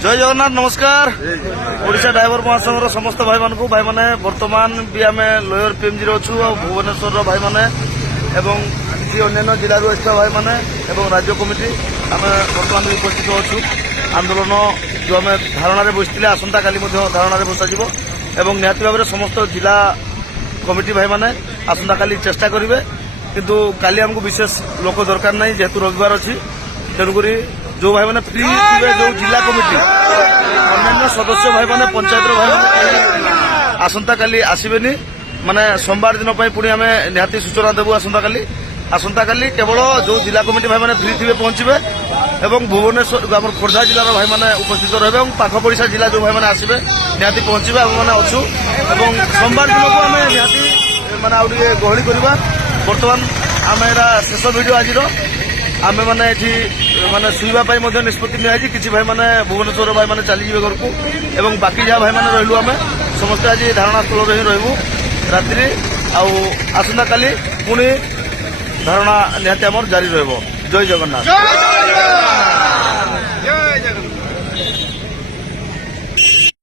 जय जगन्नाथ नमस्कार। ओडिशा ड्राइवर महासंघर समस्त भाई मानक भाई माने वर्तमान भी आम लोयर पीएमजी अच्छु भुवनेश्वर भाई माने एवं किसी अन्य जिलू आसता भाई माने एवं राज्य कमिटी आम बर्तमान भी उपस्थित अच्छु। आंदोलन जो आम धारणा बसते आसंता काली धारणा बसाज एवं निहती भाव में समस्त जिला कमिटी भाई माने आसंता काली चेष्टा करेंगे किंतु काली आमको विशेष लोक दरकार नहीं जेहेतु रविवार अच्छी तेणुक जो भाई मैंने फ्री थे जो जिला कमिटी अन्य सदस्य भाई मैंने पंचायत भाई आसंता काली आसबेनी माने सोमवार दिन पुणी आम निहाती सूचना देवु। आसंता काली केवल जो जिला कमिटी भाई मैंने फ्री थे पहुंचे एवं भुवनेश्वर आम खोर्धा जिलार भाई मैंने उपस्थित रहे पाख पड़िशा जिला जो भाई मैंने आसबे निहाती पहुंचे आम मैंने अच्छु सोमवार दिन को आम निहाती माने आउ गहली करवा। बर्तमान आम एरा शेष भिड आज आम मैंने ये माने शुवाई निष्पत्ति निजी किसी भाई मैंने भुवनेश्वर भाई मैंने चलीजे घर को एवं बाकी जहाँ भाई मैंने रही आम समस्ते आज धारणा स्थल ही रही रात्रि आसंता काली पुणी धारणा निहाती आमर जारी रही। जय जगन्नाथ।